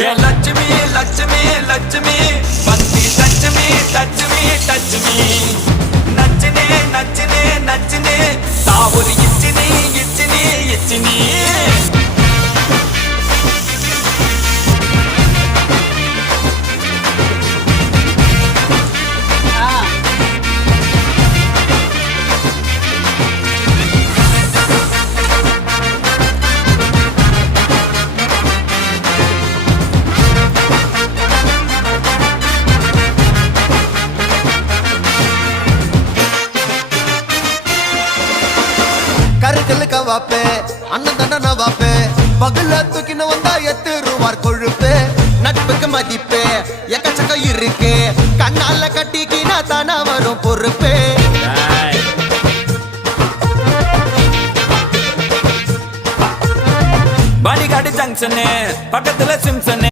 லட்சுமி லட்சுமி லட்சுமி வந்து touch me நச்சுனே நச்சுனே நச்சுனே ஒரு இச்சினி இச்சினி இச்சினி கருக்கலுக்க வாப்பே அண்ணன் தண்டன வாப்பே பகல தூக்கின வந்தா எத்துருவார் கொழுப்பு நட்புக்கு மதிப்பு எக்கச்சக்க இருக்கு கண்ணால கட்டிக்கினா தானா வரும் பொறுப்பு பாடிகாடு ஜங்ஷனு பக்கத்துல சிம்சனு